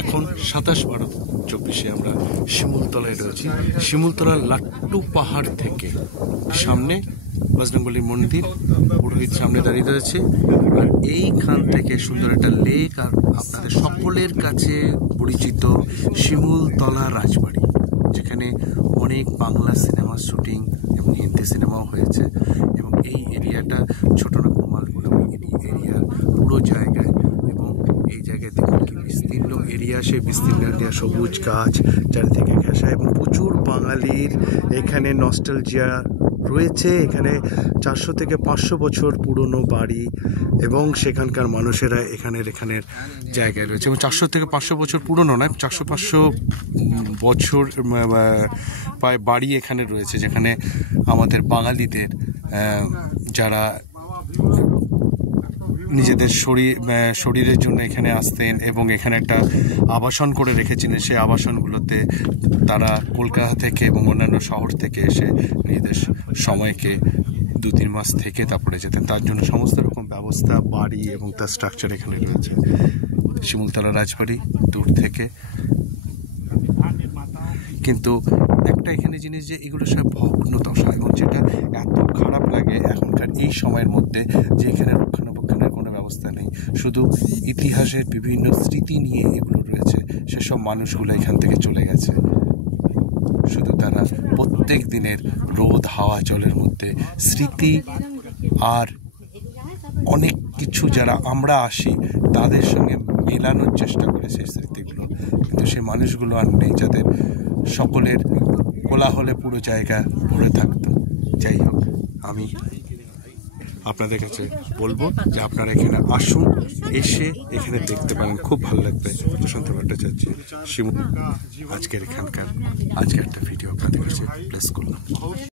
এখন 27/12/24 আমরা শিমুলতলায় রয়েছি। শিমুলতলার লাট্টু পাহাড় থেকে সামনে বজরংবলী মন্দির, পুরোহিত সামনে দাঁড়িয়ে রয়েছে। আর এইখান থেকে সুন্দর একটা লেক, আর আপনাদের সকলের কাছে পরিচিত শিমুলতলা রাজবাড়ি, যেখানে অনেক বাংলা সিনেমার শুটিং এবং হিন্দি সিনেমাও হয়েছে। এবং এই এরিয়াটা ছোটনাগপুর মালগুলো এরিয়ার পুরো জায়গায়, এবং এই জায়গায় দেখুন কি বিস্তীর্ণ এরিয়া, সেই বিস্তীর্ণ এরিয়া সবুজ গাছ চারিদিকে ঘেঁষা, এবং প্রচুর বাঙালির এখানে নস্টালজিয়া রয়েছে। এখানে 400 থেকে 500 বছর পুরনো বাড়ি, এবং সেখানকার মানুষেরা এখানের জায়গায় রয়েছে। এবং 400 থেকে 500 বছর পুরনো নয়, 400-500 বছর প্রায় বাড়ি এখানে রয়েছে, যেখানে আমাদের বাঙালিদের যারা নিজেদের শরীরের জন্য এখানে আসতেন এবং এখানে একটা আবাসন করে রেখেছিলেন, সেই আবাসনগুলোতে তারা কলকাতা থেকে এবং অন্যান্য শহর থেকে এসে নিজেদের সময়কে 2-3 মাস থেকে তারপরে যেতেন। তার জন্য সমস্ত রকম ব্যবস্থা, বাড়ি এবং তার স্ট্রাকচার এখানে রয়েছে। শিমুলতলা রাজবাড়ি দূর থেকে, কিন্তু একটা এখানে জিনিস যে এগুলো সব ভগ্নদশা, এবং যেটা এত খারাপ লাগে এখনকার এই সময়ের মধ্যে যে এখানে রক্ষণাবেক্ষণের কোনো ব্যবস্থা নেই, শুধু ইতিহাসের বিভিন্ন স্মৃতি নিয়ে এগুলো রয়েছে। সেসব মানুষগুলো এখান থেকে চলে গেছে, শুধু তারা প্রত্যেক দিনের রোদ হাওয়া জলের মধ্যে স্মৃতি আর অনেক কিছু যারা আমরা আসি তাদের সঙ্গে মেলানোর চেষ্টা করে সেই স্মৃতিগুলো, কিন্তু সেই মানুষগুলো আর নেই, যাদের সকলের কোলাহলে পুরো জায়গা ভরে থাকতো। যাই হোক, আমি আপনাদের কাছে বলবো যে আপনারা এখানে আসুন, এসে এখানে দেখতে পারেন, খুব ভালো লাগবে। প্রশান্ত ভট্টাচার্য শিমুল আজকের একটা ভিডিও আপনাদের কাছে প্লেস করলাম।